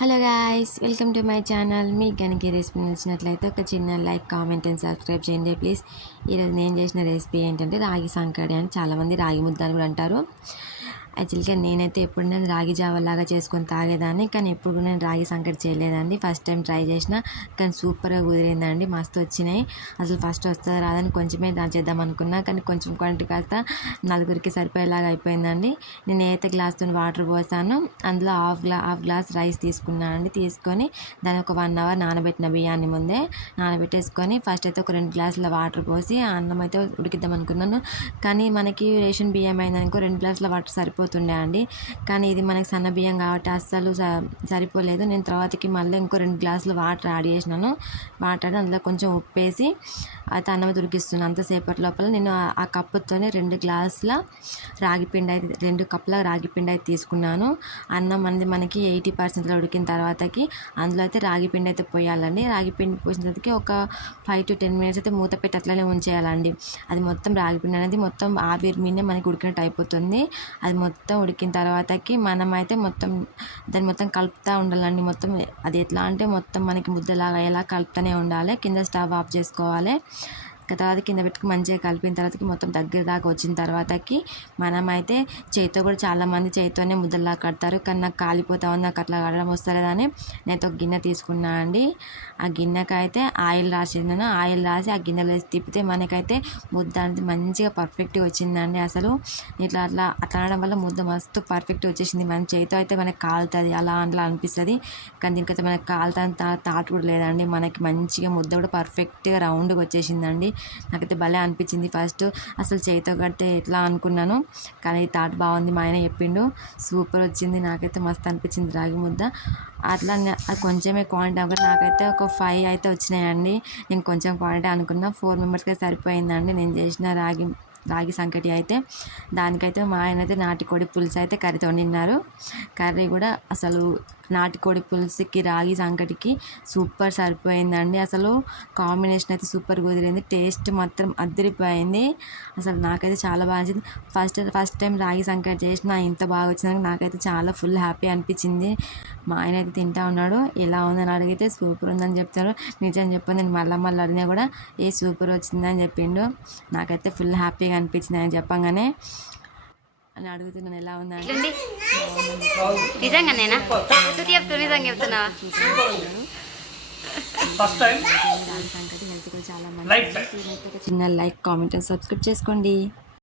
Hello guys, welcome to my channel. మీకు కనుక ఈ రెసిపీ నచ్చినట్లయితే ఒక చిన్న లైక్, కామెంట్ అండ్ సబ్స్క్రైబ్ చేయండి ప్లీజ్. ఈరోజు నేను చేసిన రెసిపీ ఏంటంటే రాగి సంకటి అని. చాలామంది రాగి ముద్ద అని కూడా అంటారు. యాక్చువల్గా నేనైతే ఎప్పుడైనా రాగి జావలాగా చేసుకొని తాగేదాన్ని, కానీ ఎప్పుడు నేను రాగి సంకటి చేయలేదండి. ఫస్ట్ టైం ట్రై చేసిన, కానీ సూపర్గా కుదిరిందండి. మస్తు వచ్చినాయి. అసలు ఫస్ట్ వస్తుందా రాదని కొంచెమే చేద్దాం అనుకున్నా, కానీ కొంచెం క్వాంటిటీ కాస్త నలుగురికి సరిపోయేలాగా అయిపోయిందండి. నేను ఏదైతే గ్లాస్తో వాటర్ పోసాను, అందులో హాఫ్ గ్లాస్ రైస్ తీసుకున్నాను అండి. తీసుకొని దాన్ని ఒక 1 అవర్ నానబెట్టిన బియ్యాన్ని ముందే నానబెట్టేసుకొని ఫస్ట్ అయితే ఒక 2 గ్లాసుల వాటర్ పోసి అన్నం అయితే ఉడికిద్దాం అనుకున్నాను. కానీ మనకి రేషన్ బియ్యం అయిందనుకో 2 గ్లాసుల వాటర్ సరిపోతుండే అండి. కానీ ఇది మనకి సన్న బియ్యం కాబట్టి అస్సలు సరిపోలేదు. నేను తర్వాతకి మళ్ళీ ఇంకో 2 గ్లాసులు వాటర్ యాడ్ చేసినాను. వాటర్ అందులో కొంచెం ఉప్పేసి అయితే అన్నం ఉడికిస్తున్నాను. అంతసేపటి లోపల నేను ఆ కప్పుతోనే 2 గ్లాసుల రాగిపిండి అయితే 2 కప్పుల రాగిపిండి అయితే తీసుకున్నాను. అన్నం అనేది మనకి 80% ఉడికిన తర్వాతకి అందులో అయితే రాగిపిండి అయితే పోయాలండి. రాగిపిండి పోసిన తర్వాతకి ఒక 5 to 10 minutes అయితే మూత పెట్టి అట్లనే ఉంచేయాలండి. అది మొత్తం రాగిపిండి అనేది మొత్తం ఆవిరి మీదే మనకి ఉడికినట్టు అయిపోతుంది. అది మొత్తం ఉడికిన తర్వాతకి మనమైతే దాన్ని మొత్తం కలుపుతూ ఉండాలండి. మొత్తం అది ఎట్లా అంటే మొత్తం మనకి ముద్దలాగా ఎలా కలుపుతూనే ఉండాలి. కింద స్టవ్ ఆఫ్ చేసుకోవాలి. తర్వాత కింద పెట్టుకుని మంచిగా కలిపిన తర్వాతకి మొత్తం దగ్గర దాకా వచ్చిన తర్వాతకి మనమైతే చేతితో కూడా చాలామంది చేతితోనే ముద్దలా కడతారు. కానీ నాకు కాలిపోతా ఉంది, నాకు అట్లా కడడం వస్తలేదని నేను ఒక గిన్నె తీసుకున్నా అండి. ఆ గిన్నెకి అయితే ఆయిల్ రాసినాను. ఆయిల్ రాసి ఆ గిన్నెలో వేసి తిప్పితే మనకైతే ముద్ద అనేది మంచిగా పర్ఫెక్ట్గా వచ్చిందండి. అసలు అట్లా అనడం వల్ల ముద్ద మస్తు పర్ఫెక్ట్ వచ్చేసింది. మన చేతితో అయితే మనకి కాలుతుంది, అలా అనిపిస్తుంది. కానీ దీనికైతే మనకి కాలుతుంది తాటు కూడా లేదండి. మనకి మంచిగా ముద్ద కూడా పర్ఫెక్ట్గా రౌండ్గా వచ్చేసిందండి. నాకైతే భలే అనిపించింది. ఫస్ట్ అసలు చేతితో కడితే ఎట్లా అనుకున్నాను, కానీ తాట బాగుంది. మా ఆయన చెప్పిండు సూపర్ వచ్చింది. నాకైతే మస్తు అనిపించింది రాగి ముద్ద. అట్లా అది కొంచెమే క్వాంటిటీ అనుకుంటే నాకైతే ఒక 5 అయితే వచ్చినాయండి. నేను కొంచెం క్వాంటిటీ అనుకున్నా, 4 మెంబర్స్కి సరిపోయిందండి నేను చేసిన రాగి సంకటి అయితే. దానికైతే మా ఆయన అయితే నాటుకోడి పులుసు అయితే కర్రీతో వండినారు. కర్రీ కూడా అసలు నాటుకోడి పులుసుకి రాగి సంకటికి సూపర్ సరిపోయిందండి. అసలు కాంబినేషన్ అయితే సూపర్ కుదిరింది. టేస్ట్ మాత్రం అదిరిపోయింది. అసలు నాకైతే చాలా బాగా నచ్చింది. ఫస్ట్ టైం రాగి సంకటి చేసిన ఇంత బాగా వచ్చిందని నాకైతే చాలా ఫుల్ హ్యాపీ అనిపించింది. మా ఆయన అయితే తింటా ఉన్నాడు. ఎలా ఉందని అడిగితే సూపర్ ఉందని చెప్తాడు. నిజం చెప్పు, నేను మళ్ళీ అడిగినా కూడా సూపర్ వచ్చిందని చెప్పిండు. నాకైతే ఫుల్ హ్యాపీగా అనిపించింది ఆయన చెప్పంగానే. అని అడుగుతున్నాను ఎలా ఉందండి. నిజంగా నేనా చెప్తున్నా సంకటి హెల్త్ కూడా చాలా మంచిది. చిన్న లైక్, కామెంట్ అండ్ సబ్స్క్రైబ్ చేసుకోండి.